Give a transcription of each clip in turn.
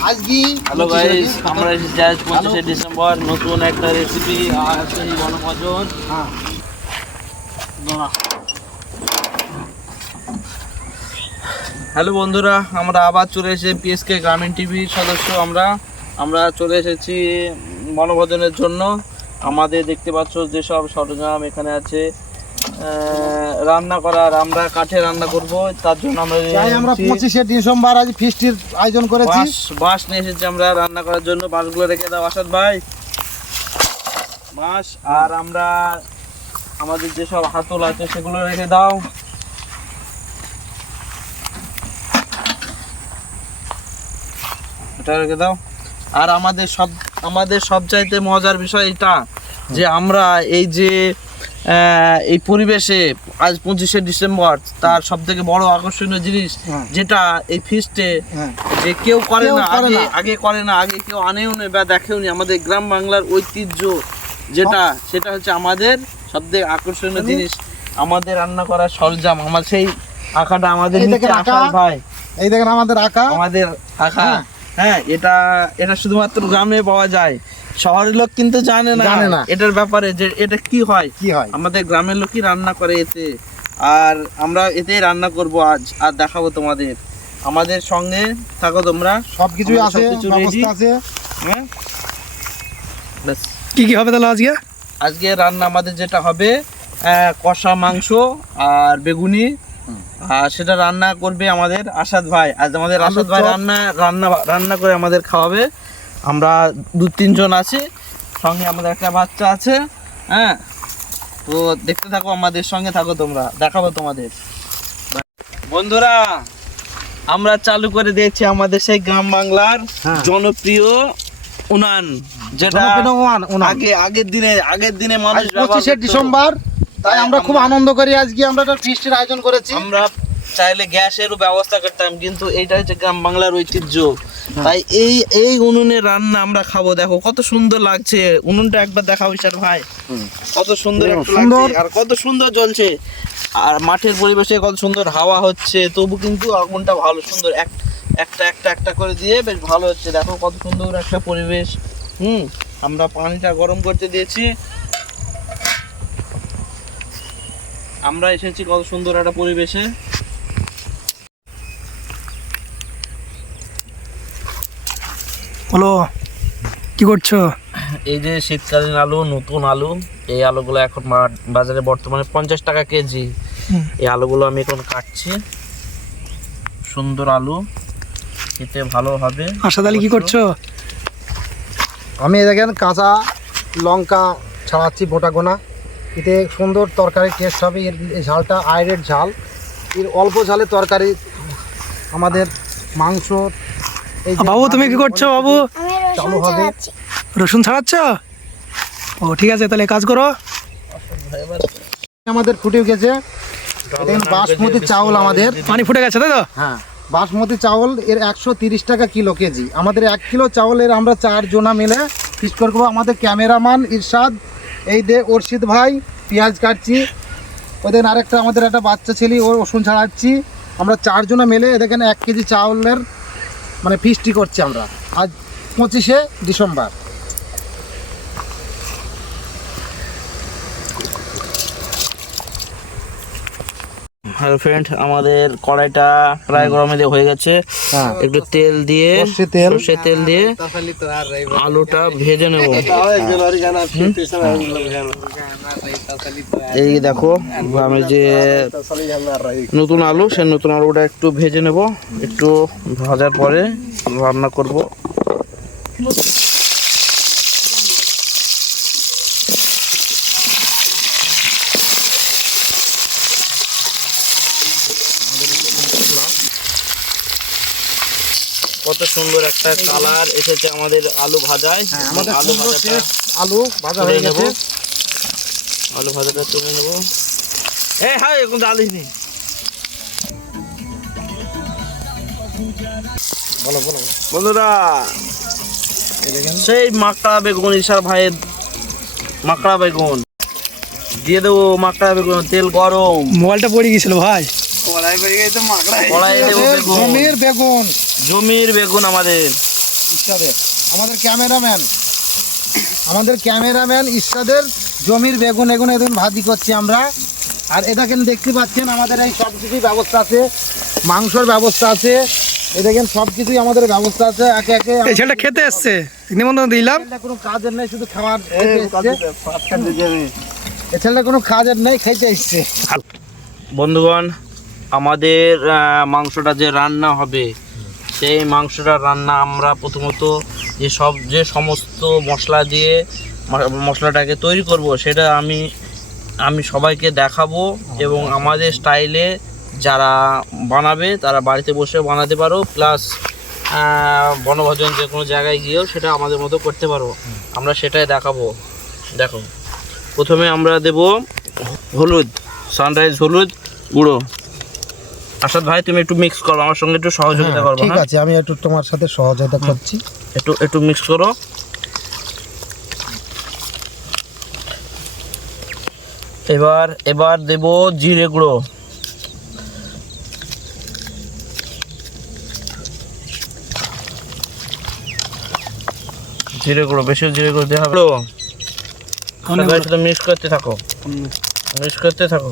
Hello guys আমরা এসেছি আজ পঁচিশে ডিসেম্বর নতুন একটা রেসিপি আর সেই বনভোজন। হ্যাঁ। হ্যালো বন্ধুরা আমরা আবার চলে এসেছি পিএসকে গ্রামীণ টিভির সদস্য আমরা। আমরা চলে এসেছি বনভোজনের জন্য। আমাদের দেখতে পাচ্ছ যেসব সরঞ্জাম এখানে আছে। রান্না করার আমরা কাঠে রান্না করব তার জন্য আমরা আমরা পঁচিশে ডিসেম্বর আজ ফিস্টির আয়োজন করেছি। বাঁশ বাঁশ নিয়ে এসেছি আমরা রান্না করার জন্য। বাঁশগুলো রেখে দাও আসাদ ভাই। বাঁশ আর আমরা আমাদের যেসব হাতল আছে সেগুলো রেখে দাও। এটা রেখে দাও। আর আমাদের সব আমাদের সবচাইতে মজার বিষয় এটা যে আমরা এই যে এই পরিবেশে আজ পঁচিশে ডিসেম্বর তার সব থেকে বড় আকর্ষণীয় জিনিস হ্যাঁ। যেটা এই ফিস্টে হ্যাঁ। যে কেউ করে না আগে আগে করে না আগে কেউ আনেও না বা দেখেও নি। আমাদের গ্রাম বাংলার ঐতিহ্য যেটা সেটা হচ্ছে আমাদের সব থেকে আকর্ষণীয় জিনিস। আমাদের রান্না করার সরঞ্জাম। আমার সেই আঁকাটা আমাদের ভাই। এই দেখেন আমাদের আঁকা আমাদের আঁকা হ্যাঁ। হ্যাঁ এটা এটা শুধুমাত্র গ্রামে পাওয়া যায়। শহরের লোক কিন্তু জানে না। জানে না। এটার ব্যাপারে যে এটা কি হয়? কি হয়? আমাদের গ্রামের লোকই রান্না করে এতে। আর আমরা এতেই রান্না করব আজ আর দেখাবো তোমাদের। আমাদের সঙ্গে থাকো তোমরা। আছে সবকিছু ready। ব্যবস্থা আছে। হ্যাঁ? কি কি হবে তাহলে আজকে? আজকে রান্না আমাদের যেটা হবে আহ, কষা মাংস আর বেগুনি। আর সেটা রান্না করবে আমাদের আসাদ ভাই। আজ আমাদের আসাদ ভাই রান্না রান্না রান্না করে আমাদের খাওয়াবে। আমরা দু তিনজন আছি সঙ্গে আমাদের একটা বাচ্চা আছে হ্যাঁ তো দেখতে থাকো আমাদের সঙ্গে থাকো তোমরা দেখাবো তোমাদের বন্ধুরা আমরা চালু করে দিয়েছি আমাদের সেই গ্রাম বাংলার হ্যাঁ। জনপ্রিয় উনান যেটা। আগে আগের দিনে আগের দিনে মানুষ পঁচিশে ডিসেম্বর তাই তাই আমরা খুব আনন্দ করি আজকে আমরা একটা ফিস্টির আয়োজন করেছি আমরা চাইলে গ্যাসেরও ব্যবস্থা করতাম কিন্তু এইটা হচ্ছে গ্রাম বাংলার ঐতিহ্য হ্যাঁ। তাই এই এই উনুনে রান্না আমরা খাব। দেখো কত সুন্দর লাগছে। উনুনটা একবার দেখাও স্যার ভাই। কত সুন্দর সুন্দর। আর কত সুন্দর জ্বলছে। আর মাঠের পরিবেশে কত সুন্দর হাওয়া হচ্ছে। তবু কিন্তু আগুনটা ভালো সুন্দর। এক একটা একটা একটা করে দিয়ে বেশ ভালো হচ্ছে। দেখো কত সুন্দর একটা পরিবেশ। হুম আমরা পানিটা গরম করতে দিয়েছি। আমরা এসেছি কত সুন্দর একটা পরিবেশে। বলো কি করছ? এই যে শীতকালীন আলু নতুন আলু এই আলুগুলো এখন বাজারে বর্তমানে পঞ্চাশ টাকা কেজি। এই আলুগুলো আমি এখন কাটছি। সুন্দর আলু খেতে ভালো হবে। আশা তাহলে কি করছ? আমি দেখেন কাঁচা লঙ্কা ছাড়াচ্ছি গোটা গোনা। এতে সুন্দর তরকারি টেস্ট হবে। এর এই ঝালটা আয়রের ঝাল। এর অল্প ঝালে তরকারি আমাদের মাংস বাবু তুমি কি করছ বাবু? রসুন ছাড়াচ্ছ। ও ঠিক আছে তাহলে কাজ করো। আমাদের ফুটে গেছে। দেখেন বাসমতি চাউল আমাদের। পানি ফুটে গেছে তাই তো? হ্যাঁ বাসমতি চাউল এর একশো তিরিশ টাকা কিলো কেজি। আমাদের এক কিলো চাউলের আমরা চার জোনা মিলে ফিস করব আমাদের ক্যামেরাম্যান ইরশাদ এই দে অর্ষিদ ভাই পেঁয়াজ কাটছি। ওদের আরেকটা আমাদের একটা বাচ্চা ছেলে ওর রসুন ছাড়াচ্ছি। আমরা চারজনা মিলে দেখেন এক কেজি চাউলের মানে ফিস্টি করছি আমরা। আজ পঁচিশে ডিসেম্বর। হ্যালো ফ্রেন্ড আমাদের কড়াইটা প্রায় গরমে দিয়ে হয়ে গেছে। হ্যাঁ। একটু তেল দিয়ে তেল। সর্ষে তেল দিয়ে আলুটা ভেজে নেব। এই দেখো আমি যে নতুন আলু সেই নতুন আলুটা একটু ভেজে নেব। একটু ভাজার পরে রান্না করব। কত সুন্দর একটা কালার এসেছে আমাদের আলু ভাজায়। হ্যাঁ আমাদের আলু ভাজাটা আলু ভাজা হয়ে গেছে। আলু ভাজাটা তুলে নেব। এ হ্যাঁ এখন ডালিনি বলো বলো বন্ধুরা এই দেখেন। সেই মাকড়া বেগুন ঈশার ভাইয়ের মাকড়া বেগুন। দিয়ে দেবো মাকড়া বেগুন তেল গরম। মোবাইলটা পড়ে গেছিল ভাই। কড়াই দেবো বেগুন। বেগুন। জমির বেগুন আমাদের। ইরশাদের আমাদের ক্যামেরাম্যান। আমাদের ক্যামেরাম্যান ইরশাদের জমির বেগুন এগুন এগুন ভাজি করছি আমরা। আর এটা কিন্তু দেখতে পাচ্ছেন আমাদের এই সব কিছুই ব্যবস্থা আছে। মাংসর ব্যবস্থা আছে। এ দেখেন সব কিছুই আমাদের ব্যবস্থা আছে। একে একে এই ছেলেটা খেতে এসছে। নিমন্ত্রণ দিলাম। কোনো কাজের নেই শুধু খাবার এ ছেলেটা কোনো কাজের নেই খেতে এসছে। বন্ধুগণ আমাদের মাংসটা যে রান্না হবে সেই মাংসটা রান্না আমরা প্রথমত যে সব, যে সমস্ত মশলা দিয়ে মশলাটাকে তৈরি করব, সেটা আমি আমি সবাইকে দেখাবো এবং আমাদের স্টাইলে যারা বানাবে, তারা বাড়িতে বসে বানাতে পারো, প্লাস বনভোজন যে কোনো জায়গায় গিয়েও সেটা আমাদের মতো করতে পারো। আমরা সেটাই দেখাবো। দেখো, প্রথমে আমরা দেব হলুদ সানরাইজ হলুদ গুঁড়ো। আসাদ ভাই তুমি একটু মিক্স করো আমার সঙ্গে একটু সহযোগিতা করব ঠিক হ্যাঁ? আছে আমি একটু তোমার সাথে সহযোগিতা করছি। একটু একটু মিক্স করো। এবার এবার দেব জিরে গুঁড়ো। জিরে গুঁড়ো বেশি জিরে গুঁড়ো দেওয়া হবে। মিক্স করতে থাকো। মিক্স করতে থাকো।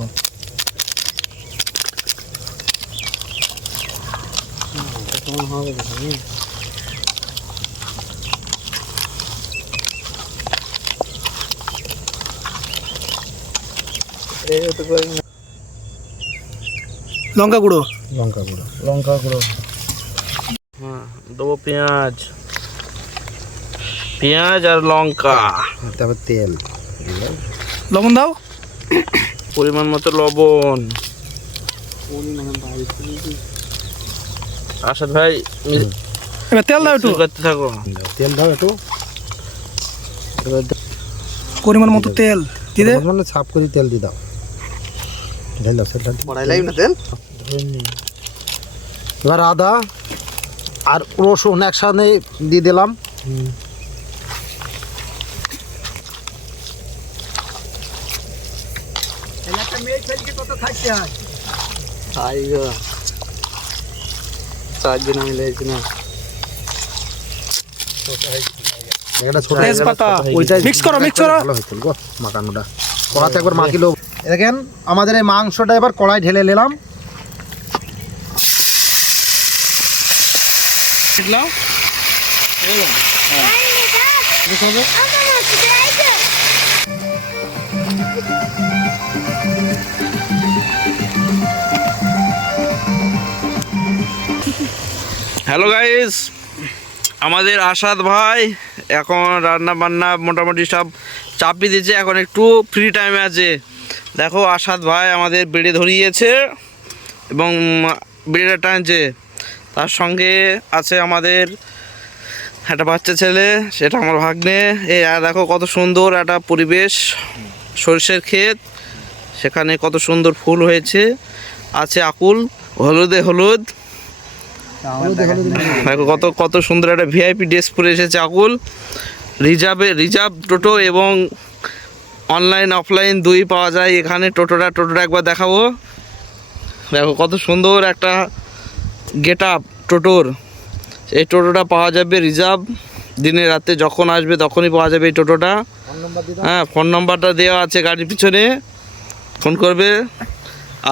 লঙ্কা গুঁড়ো। লঙ্কা গুঁড়ো লঙ্কা গুঁড়ো। হ্যাঁ দেবো পেঁয়াজ। পেঁয়াজ আর লঙ্কা। তারপর তেল। লবণ দাও। পরিমাণ মতো লবণ। আসাদ ভাই এবার তেল দাও একটু। করতে থাকো। তেল দাও একটু। পরিমাণ মতো তেল। দিয়ে মানে সাফ করে তেল দিয়ে দাও। ঢেল দাও সেটা এবার আদা আর রসুন একসাথে দিয়ে দিলাম। একটা ছোট তেজপাতা ওইটাই মিক্স করো গো মাখানোটা। কড়াতে একবার মাখিলো দেখেন আমাদের এই মাংসটা এবার কড়াই ঢেলে নিলাম। হ্যালো গাইস আমাদের আসাদ ভাই এখন রান্না বান্না মোটামুটি সব চাপিয়ে দিয়েছে। এখন একটু ফ্রি টাইমে আছে। দেখো আসাদ ভাই আমাদের বেড়ে ধরিয়েছে এবং বেড়েটা টানছে। তার সঙ্গে আছে আমাদের একটা বাচ্চা ছেলে, সেটা আমার ভাগ্নে। এই দেখো, কত সুন্দর একটা পরিবেশ। সরষের ক্ষেত, সেখানে কত সুন্দর ফুল হয়েছে। আছে আকুল, হলুদে হলুদ। দেখো কত কত সুন্দর একটা ভিআইপি ড্রেস পরে এসেছে আকুল। রিজার্ভে রিজার্ভ টোটো এবং অনলাইন অফলাইন দুই পাওয়া যায়। এখানে টোটোটা টোটোটা একবার দেখাবো। দেখো কত সুন্দর একটা গেট আপ টোটোর। এই টোটোটা পাওয়া যাবে রিজার্ভ। দিনে রাতে যখন আসবে তখনই পাওয়া যাবে এই টোটোটা। হ্যাঁ ফোন নাম্বারটা দেওয়া আছে গাড়ির পিছনে। ফোন করবে।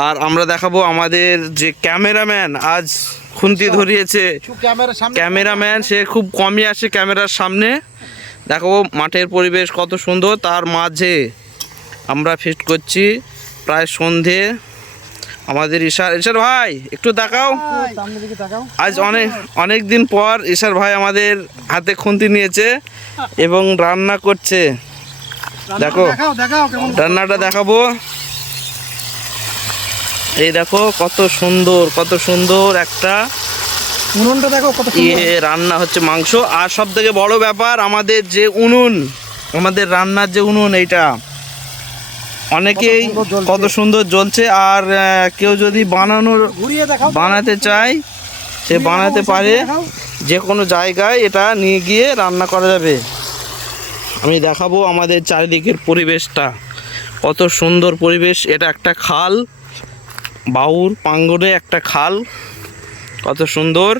আর আমরা দেখাবো আমাদের যে ক্যামেরাম্যান আজ খুন্তি ধরিয়েছে। ক্যামেরাম্যান সে খুব কমই আসে ক্যামেরার সামনে। দেখো মাঠের পরিবেশ কত সুন্দর তার মাঝে আমরা ফিস্ট করছি। প্রায় সন্ধে। আমাদের ঈশার ঈশার ভাই একটু দেখাও তাকাও। আজ অনেক অনেক দিন পর ঈশার ভাই আমাদের হাতে খুন্তি নিয়েছে এবং রান্না করছে। দেখো রান্নাটা দেখাবো। এই দেখো কত সুন্দর কত সুন্দর একটা উনুনটা দেখো কত। ইয়ে রান্না হচ্ছে মাংস। আর সব থেকে বড় ব্যাপার আমাদের যে উনুন আমাদের রান্নার যে উনুন এইটা অনেকেই কত সুন্দর জ্বলছে। কত সুন্দর জ্বলছে। আর কেউ যদি বানানোর বানাতে চায় সে বানাতে পারে। যে কোনো জায়গায় এটা নিয়ে গিয়ে রান্না করা যাবে। আমি দেখাবো আমাদের চারিদিকের পরিবেশটা। কত সুন্দর পরিবেশ এটা একটা খাল। বাউর পাঙ্গনে একটা খাল। কত সুন্দর।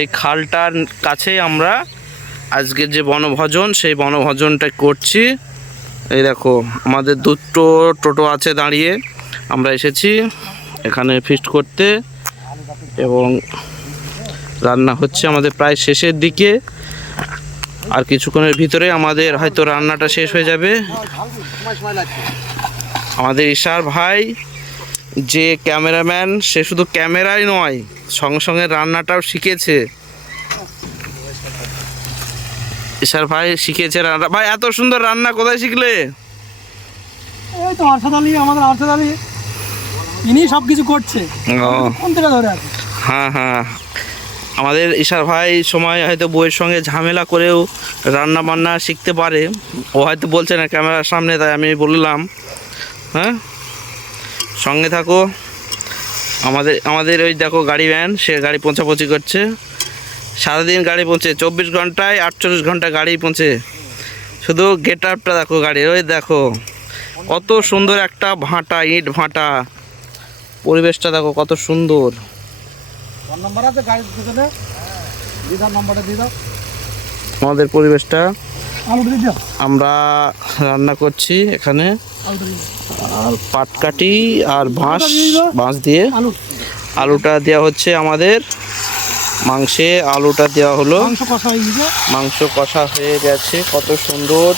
এই খালটার কাছেই আমরা আজকের যে বনভোজন, সেই বনভোজনটা করছি। এই দেখো, আমাদের দুটো টোটো আছে দাঁড়িয়ে। আমরা এসেছি এখানে ফিস্ট করতে এবং রান্না হচ্ছে আমাদের প্রায় শেষের দিকে। আর কিছুক্ষণের ভিতরে আমাদের হয়তো রান্নাটা শেষ হয়ে যাবে। আমাদের ইশার ভাই যে ক্যামেরাম্যান সে শুধু ক্যামেরাই নয় সঙ্গে সঙ্গে রান্নাটাও শিখেছে। ইশার ভাই শিখেছে রান্না। ভাই এত সুন্দর রান্না কোথায় শিখলে? এই তো আরশাদ আলী আমাদের আরশাদ আলী। ইনি সব কিছু করছে। ও। কোন থেকে ধরে আছে? হ্যাঁ হ্যাঁ। আমাদের ঈশার ভাই সময় হয়তো বইয়ের সঙ্গে ঝামেলা করেও রান্না বান্না শিখতে পারে। ও হয়তো বলছে না ক্যামেরার সামনে তাই আমি বললাম। হ্যাঁ? সঙ্গে থাকো। আমাদের আমাদের ওই দেখো গাড়ি ভ্যান সে গাড়ি পৌঁছাপৌঁছি করছে। সারাদিন গাড়ি পৌঁছে চব্বিশ ঘন্টায় আটচল্লিশ ঘণ্টা গাড়ি পৌঁছে। শুধু গেট আপটা দেখো গাড়ির ওই দেখো। কত সুন্দর একটা ভাঁটা ইট ভাঁটা। পরিবেশটা দেখো কত সুন্দর। আমাদের পরিবেশটা আমরা রান্না করছি এখানে। আর পাটকাঠি আর বাঁশ বাঁশ দিয়ে আলু আলুটা দেওয়া হচ্ছে আমাদের। মাংসে আলুটা দেওয়া হলো। মাংস কষা হয়ে গেছে। মাংস কষা হয়ে গেছে। কত সুন্দর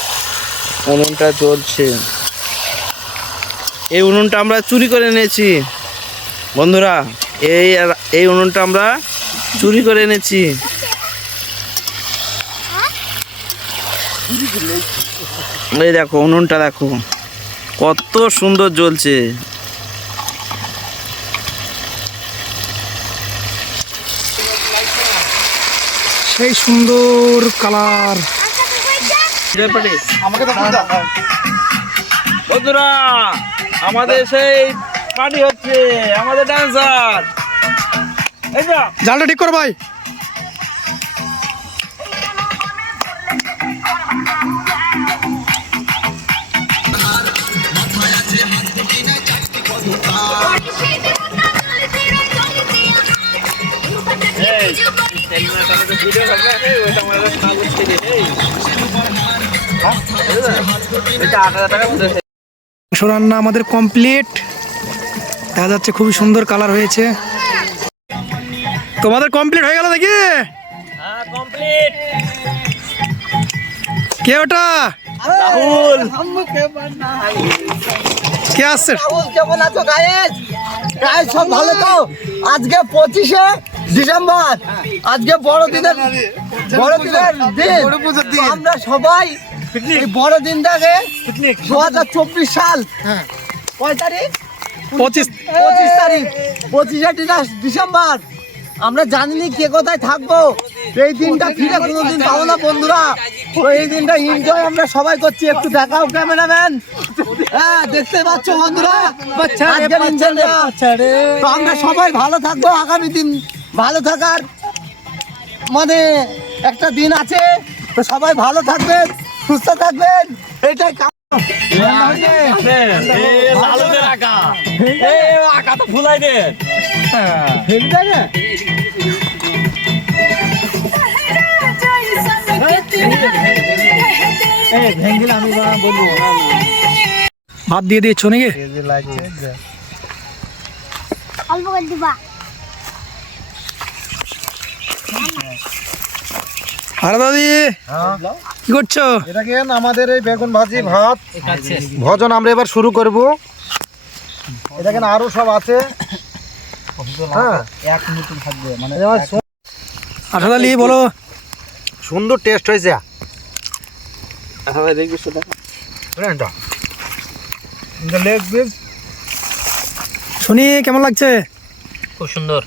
উনুনটা জ্বলছে। এই উনুনটা আমরা চুরি করে এনেছি। বন্ধুরা এই এই উনুনটা আমরা চুরি করে এনেছি। এই দেখো উনুনটা দেখো। কত সুন্দর জ্বলছে। সেই সুন্দর কালার। আমাকে তো বন্ধুরা আমাদের সেই পার্টি হচ্ছে আমাদের ডান্সার এই যা। জালটা ঠিক করো ভাই। মাংস রান্না আমাদের কমপ্লিট দেখা যাচ্ছে খুবই সুন্দর কালার হয়েছে। তোমাদের কমপ্লিট হয়ে গেল দেখি কে ওটা? কে আসছে? কেমন আছো গায়েস? গায়েস সব ভালো তো? আজকে পঁচিশে ডিসেম্বর। আজকে বড়দিনের বড়দিনের দিন। আমরা সবাই এই বড়দিনটাকে দু হাজার চব্বিশ সাল। কয় তারিখ? পঁচিশ। পঁচিশ তারিখ। পঁচিশে ডিসেম্বর। আমরা জানিনি কে কোথায় থাকব। এই দিনটা ফিরে কোনোদিন পাবো না বন্ধুরা। এই দিনটা এনজয় আমরা সবাই করছি। একটু দেখাও ক্যামেরাম্যান। হ্যাঁ দেখতে পাচ্ছ বন্ধুরা? আমরা সবাই ভালো থাকব আগামী দিন। ভালো থাকার মানে একটা দিন আছে। তো সবাই ভালো থাকবেন সুস্থ থাকবেন। এইটাই কাম। ভাত দিয়ে দিয়েছ নাকি? অল্প করে দিবা। আরে দাদি কি করছ? এটা আমাদের এই বেগুন ভাজি ভাত? ভজন আমরা এবার শুরু করব। এটা আরও সব আছে? হ্যাঁ। আলী বলো। সুন্দর টেস্ট হয়েছে। পিস। শুনি কেমন লাগছে? খুব সুন্দর।